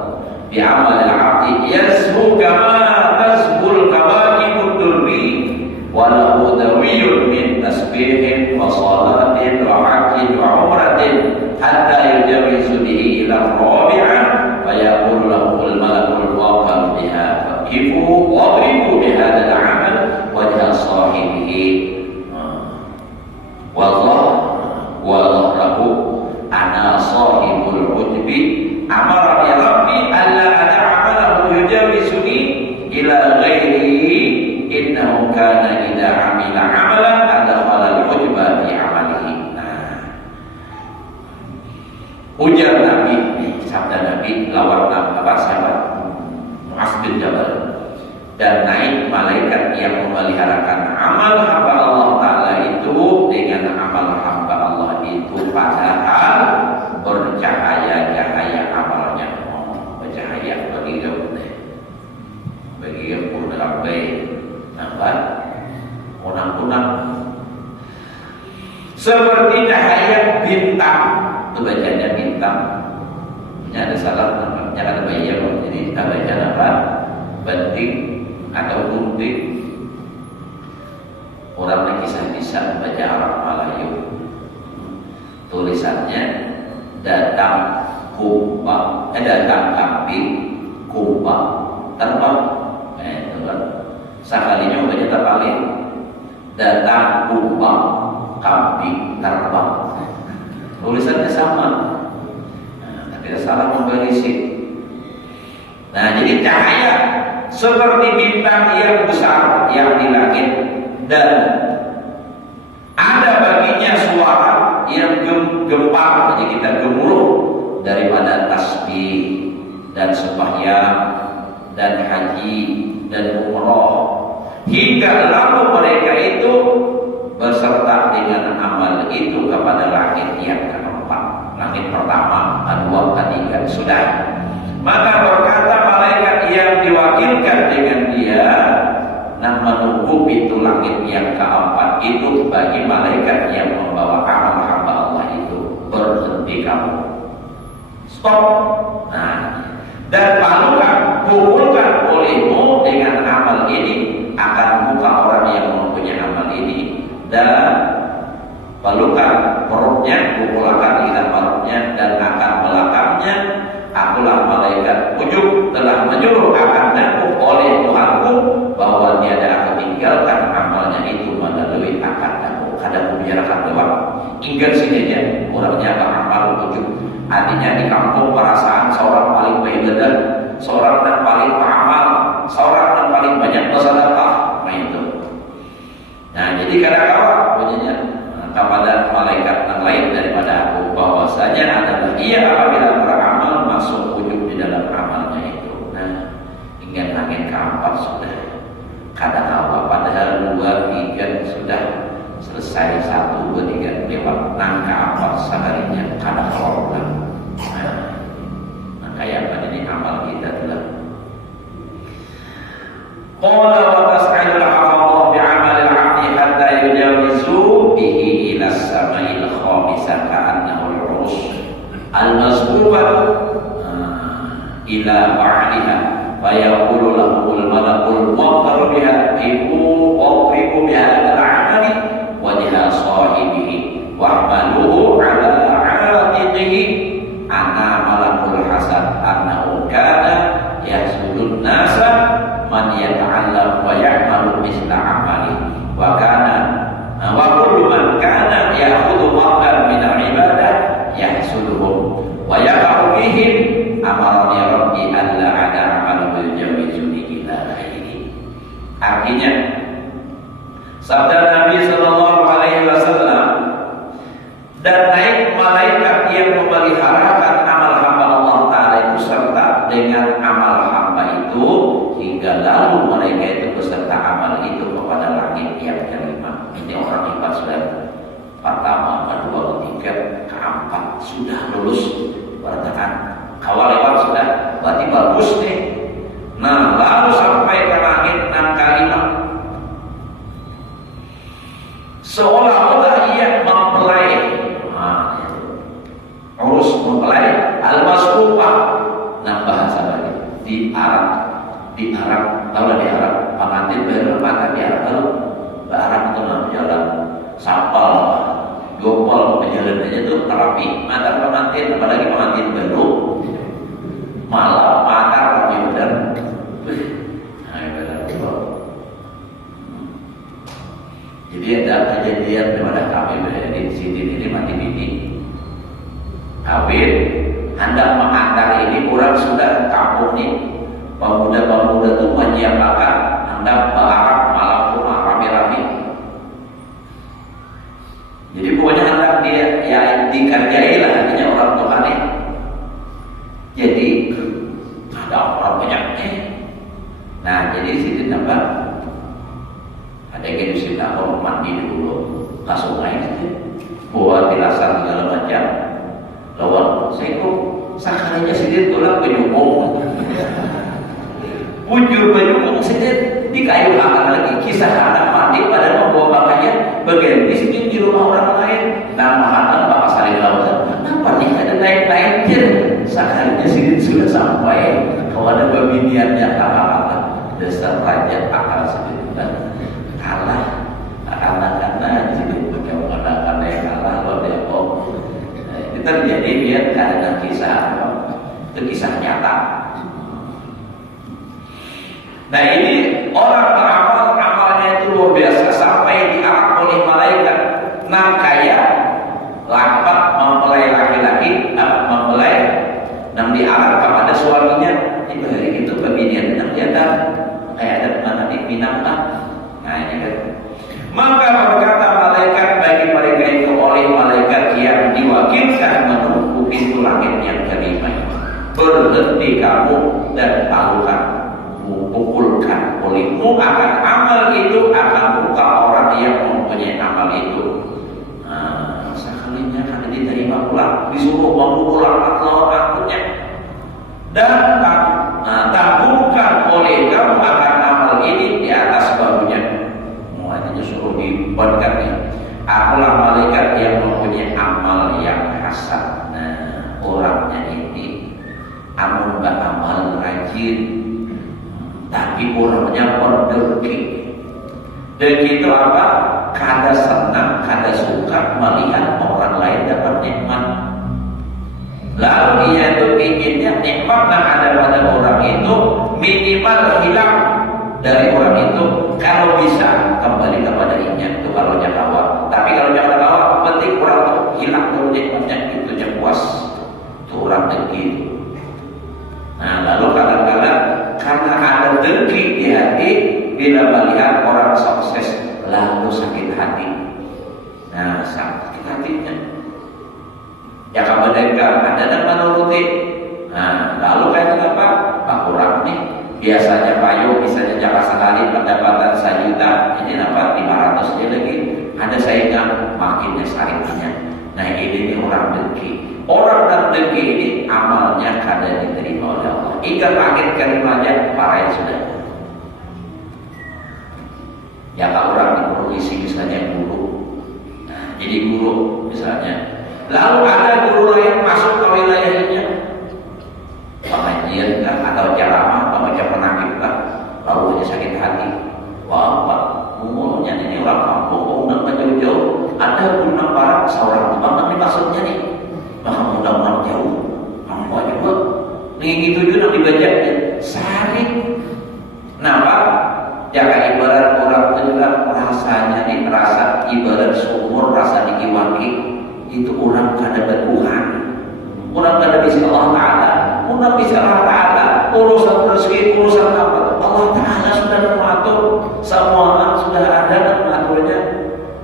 bi amal al-'abdi yasbu kama tasbul kawakibud durri wa lahu dawiyun min tasbihin wa salatin wa hajjin wa umratin hatta yujawizu bihi ila rabi'ah fa yaqulu lahu al-malakul waqam biha faqifu wadribu bihadha al-'amal wajha sahibihi wallahu ana sahibul ujbi amara ya rabbi alla ata'amalahu yujawizuni ila ghairi innahu kana idza amila amalan adkhala al-ujba fi amalihi. Ujar Nabi, sabda Nabi lawan apa sahabat Mu'adz bin Jabal dan naik malaikat yang memeliharakan amal hamba Allah Ta'ala itu dengan amal hamba Allah itu padahal bercahaya-cahaya amalnya bercahaya bagi yang pun ramai nampak kunang-kunang seperti cahaya bintang itu bacanya bintang ini ada salah namanya kata bayi jadi kita baca apa banting atau gunting orang yang kisah-kisah membaca Arab Melayu tulisannya datang kumbang datang kambing kumbang terbang itu kan sekalinya baca terbalik datang kumbang kambing terbang tulisannya sama tapi salah memberisik. Nah jadi cahaya seperti bintang yang besar yang di langit dan ada baginya suara yang gempar jadi kita gemuruh daripada tasbih dan sembahyang dan haji dan umrah hingga lalu mereka itu berserta dengan amal itu kepada langit yang keempat, langit pertama, kedua, ketiga sudah. Maka berkata malaikat yang diwakilkan dengan dia, nah menunggu pintu langit yang keempat itu bagi malaikat yang membawa amal hamba Allah itu berhenti kamu, stop. Nah, dan pukulkan olehmu dengan amal ini akan muka orang yang mempunyai amal ini dan balukan perutnya, pukulkan lidah perutnya dan akan belakangnya. Akulah malaikat ujub telah menyuruh akan nangkuk oleh Tuhanku bahwa tiada aku tinggalkan amalnya itu melalui akan nangkuk. Ada pembicarakan doang. Ingat sini aja orangnya amal ujub. Artinya di kampung perasaan seorang paling baik badan, seorang yang paling beramal, seorang yang paling banyak bersedekah. Nah itu. Nah jadi kadang-kadang bunyinya kepada malaikat yang lain daripada aku bahwasanya adalah ia apabila beramal masuk ujub di dalam amalnya itu. Nah ingat langit keempat sudah kadang apa padahal 2, 3 sudah 1, 2, 3 lewat nangka apa seharinya kada kelola. Nah, kayak apa ini amal kita adalah qala wa tas'alul hafadhah bi'amalil 'abdi hatta yujawizu bihi ila as-sama'il khamisah ka'annahu al-'urus al-masbubah ila ba'liha wa yaqulu lahul malakul muqarrab biha ibu biha al-'amali wajha sahibihi wa'maluhu 'ala 'atiqihi ana malakul hasad annahu kana yahsudun nasa man yata'allam wa ya'malu misla 'amali wa kana wa kullu man kana ya'khudhu fadlan min al-ibadah yahsuduhum wa yaqa'u bihim amarani rabbi alla 'ada 'amalu yujawizuni ila khairi. Artinya sabda Nabi sallallahu alaihi wasallam, dan naik malaikat yang memeliharakan amal hamba Allah Ta'ala itu serta dengan amal hamba itu hingga lalu mereka itu beserta amal itu kepada langit yang kelima. Ini orang hebat sudah pertama, kedua, ketiga, keempat sudah lulus bertahan kawal lewat sudah berarti bagus nih. Nah lalu sampai ke langit enam kalimat seolah-olah ia mempelai urus mempelai al-masbubah. Nah bahasa lagi di Arab kalau di Arab pengantin baru mata di Arab kalau di Arab itu jalan sapal gopal berjalan aja tuh rapi mata pengantin, apalagi pengantin baru malam mata rapi benar. Jadi ada kejadian daripada kami di sini ini mati bini kawin hendak mengantar ini orang sudah kampung nih pemuda-pemuda itu menyiapkan hendak berharap malam rumah rame-rame. Jadi pokoknya hendak dia ya dikerjai lah artinya orang tua nih. Jadi ada orang banyak nah jadi sini nampak ada yang di sini orang mandi dulu langsung naik saja buat tilasan segala macam lawan saya kok sakalinya sendiri tulang penyukung bujur penyukung sendiri di kayu akan lagi kisah anak mandi pada membawa pakaian bagian di sini di rumah orang lain nama anak bapak saling lautan kenapa nih ada naik-naiknya sakalinya sendiri sudah sampai kalau ada babiniannya kata-kata dasar raja akal sendiri kalah anak-anak jadi punya anak-anak yang kalah kalau dia itu terjadi biar karena kisah itu kisah nyata. Nah ini orang beramal amalnya itu luar biasa sampai diangkat oleh malaikat. Nah kayak lambat mempelai laki-laki mempelai dan diangkat kepada suaminya itu hari itu babinian yang janda kayak ada mana di Pinang lah. Nah ini kan maka berkata malaikat bagi mereka itu oleh malaikat yang diwakilkan menunggu pintu langit yang kelima, berhenti kamu dan lakukan pukulkan olehmu akan amal itu akan buka orang yang mempunyai amal itu. Nah sekalinya kan diterima pulang disuruh memukul Allah akunnya dan tabungkan oleh kamu akan amal ini di atas bahunya. Artinya suruh dibuatkan nih. Akulah malaikat yang mempunyai amal yang hasan. Nah orangnya ini amal beramal rajin, tapi orangnya berdengki. Dengki itu apa? Kada senang, kada suka melihat orang lain dapat nikmat. Lalu ia itu inginnya nikmat yang ada pada orang itu minimal hilang dari orang itu. Kalau bisa kembali kepada inya itu kalau jakawa. Tapi kalau jangan jakawa penting orang itu hilang dulu nikmatnya itu yang puas. Itu orang dengki. Nah lalu kadang-kadang karena ada dengki di hati bila melihat orang sukses lalu sakit hati. Nah sakit hatinya ya kamu dengar ada dan menuruti. Nah lalu kayak apa? Pak kurang nih biasanya payu misalnya jaka sekali pendapatan 1 juta ini dapat 500 dia lagi ada saingan makinnya saringnya. Nah ini orang dengki. Orang dan dengki ini amalnya kada diterima oleh Allah. Ikan makin kalimanya parahin sudah. Ya kalau orang di provinsi misalnya guru, nah, jadi guru misalnya, lalu ada guru lain masuk ke wilayahnya, pengajian kan atau ceramah, membaca penakib kan, lalu aja sakit hati. Wah, Pak, ngomongnya ini orang kampung, undang ke jauh-jauh, ada undang barat, seorang teman ini maksudnya nih, bahkan undang-undang jauh, mampu juga, nih gitu juga dibaca, saring. Kenapa? Ya kayak ibarat orang itu juga rasanya nih, rasa ibarat sumur, rasa dikiwaki, itu orang kada bertuhan, orang kada bisa Allah Ta'ala, orang bisa Allah Ta'ala, urusan rezeki, urusan apa, Allah Ta'ala sudah mengatur, semua sudah ada dan mengaturnya,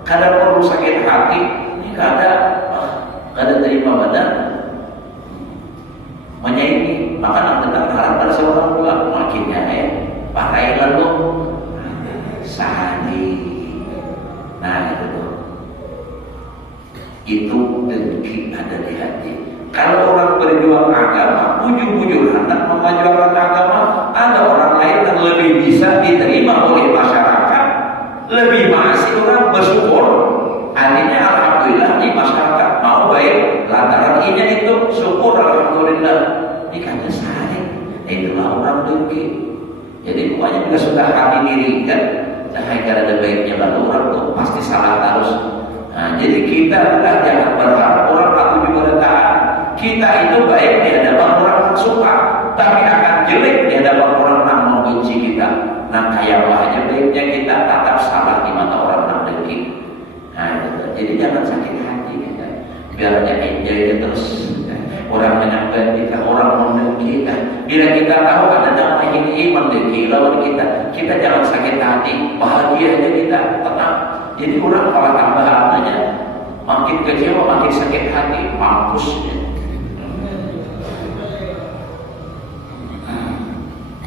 kada perlu sakit hati, ini kada terima badan, menyaingi, maka nanti harap pada seorang pula, makinnya pakai lalu sehari. Nah itu dengki ada di hati. Kalau orang berjuang agama, bujur-bujur hendak memajukan agama, ada orang lain yang lebih bisa diterima oleh masyarakat, lebih masih orang bersyukur. Artinya alhamdulillah di masyarakat mau baik lantaran ini itu syukur alhamdulillah. Ini kan sehari. Itulah orang dengki. Jadi pokoknya juga sudah hati diri kan. Cahaya ada baiknya lalu orang tuh pasti salah terus. Nah, jadi kita adalah jangan berharap orang aku juga taat. Kita itu baik di hadapan orang yang suka, tapi akan jelek di hadapan orang yang membenci kita. Nah, kayak aja baiknya kita tetap salah di mata orang yang dengki. Nah, jadi jangan sakit hati kita. Biarnya enjoy terus. Orang menyampaikan kita, orang mendengki kita. Bila kita tahu ada nama ini mendengki lawan kita jangan sakit hati, bahagia aja kita, tenang. Jadi orang kalau tambahan aja, makin kecewa, makin sakit hati, mampus.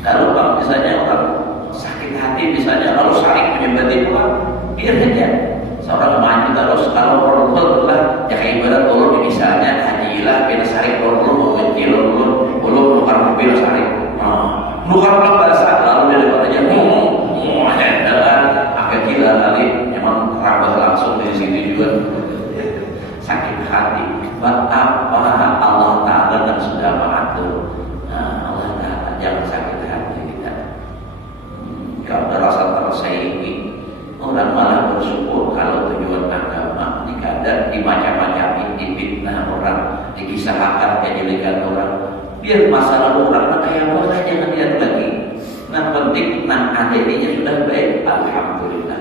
Kalau bang misalnya orang sakit hati misalnya, lalu saling menyembati pulang, biar aja. Seorang maju terus, kalau orang lah, ya kayak ibarat ulun misalnya hajilah, kita saring ulun mengecil ulun nukar mobil saring, nukar bahasa lalu dia dapat aja, agak gila kali, memang rapat langsung dari situ juga sakit hati. Betapa Allah Ta'ala kan sudah mengatur. Nah, Allah Ta'ala jangan sakit hati kita. Kalau rasa tersaingi, orang malah bersyukur kalau tujuan agama dikadar dimacam-macam, difitnah orang, dikisahkan kejelekan orang. Biar masa lalu orang kayak apa jangan lihat lagi. Nah penting, nah adanya sudah baik, alhamdulillah.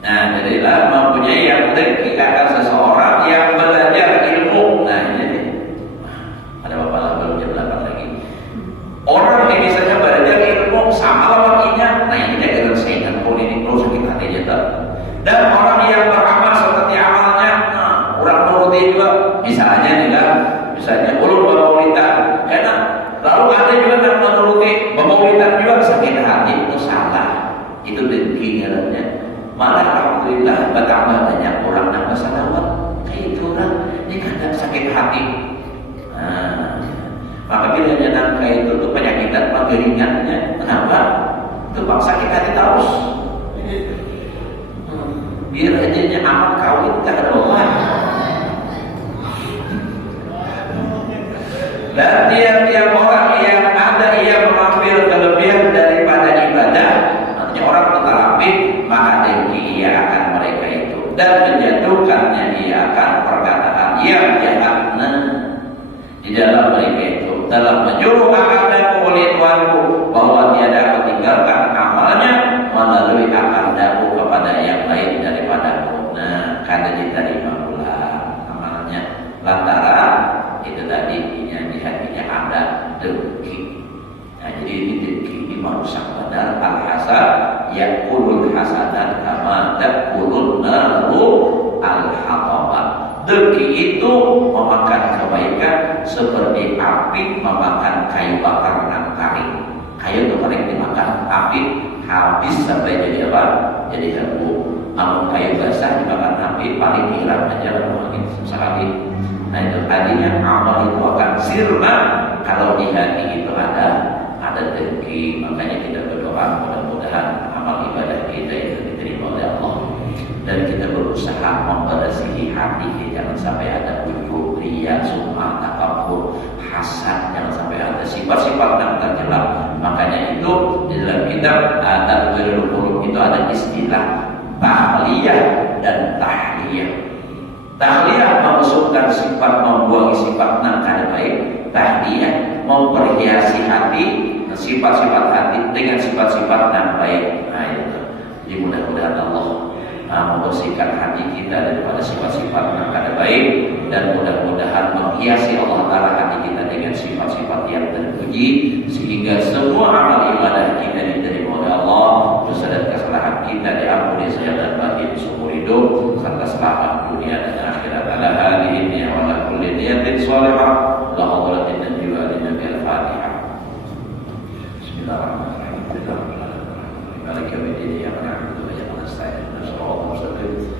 Nah jadilah mempunyai yang dengki akan seseorang yang belajar ilmu. Nah ini ada bapak belum jam 8 lagi. Orang yang misalnya belajar ilmu sama lawannya, nah ini dia kena saingan politik terus sakit hati aja. Dan orang yang beramal seperti amalnya, nah, orang menuruti juga, misalnya ulun bermaulidan, karena lalu ada juga yang menuruti bermaulidan juga sakit hati, itu salah, itu dengki ngarannya. Malah alhamdulillah bertambah banyak orang yang bersalawat, kayak itu orang ini kadang sakit hati. Nah, maka bila nangka itu tuh penyakitan makin ringannya, kenapa? Itu bang sakit hati terus. Biar aja amat kawin tak ada orang. Dan tiap-tiap orang yang ada ia mengambil kelebihan daripada ibadah, artinya orang terlebih, maka dengki ia akan mereka itu dan menjatuhkannya ia akan perkataan yang jahat di dalam mereka itu, dalam menyuruh akandaku oleh Tuhanku bahwa tiada meninggalkan amalnya melalui akandaku kepada yang lain daripadaku. Nah, kada diterima pula amalnya lantaran itu tadi yang di hatinya ada dengki. Nah, jadi ini dengki ini merusak badal al-hasad, yakulul hasadan kama takulun naru al-hatabat. Dengki itu memakan kebaikan seperti api memakan kayu bakar dan kering. Kayu kering dimakan api habis sampai jadi apa? Jadi habu. Namun kayu basah dimakan api paling hilang aja angin sekali. Nah itu tadinya amal itu akan sirna kalau di hati itu ada dengki. Makanya kita berdoa mudah-mudahan amal ibadah kita itu diterima oleh Allah. Dan kita berusaha membersihi hati kita, jangan sampai ada ujub, riya, sum'ah, takabur, hasad, jangan sampai ada sifat-sifat yang tercela. Makanya itu di dalam kitab Tadbirul Qulub itu ada istilah tahliyah dan tahliyah. Tahliyah memasukkan sifat, membuang sifat yang baik. Tahliyah memperhiasi hati, sifat-sifat hati dengan sifat-sifat yang baik. Nah itu. Jadi mudah-mudahan Allah membersihkan hati kita daripada sifat-sifat yang kada baik, dan mudah-mudahan menghiasi Allah Ta'ala hati kita dengan sifat-sifat yang terpuji, sehingga semua amal ibadah kita diterima oleh Allah, dosa dan kesalahan kita diampuni zahir dan batin seumur hidup, serta selamat dunia dan akhirat. Ala hadihi niyyah wa ala kulli niyatin shalihah la hadratin najwa li nabil fatihah. Bismillahirrahmanirrahim. Maliki yaumiddin, iyyaka na'budu wa iyyaka nasta'in. Shiratal mustaqim.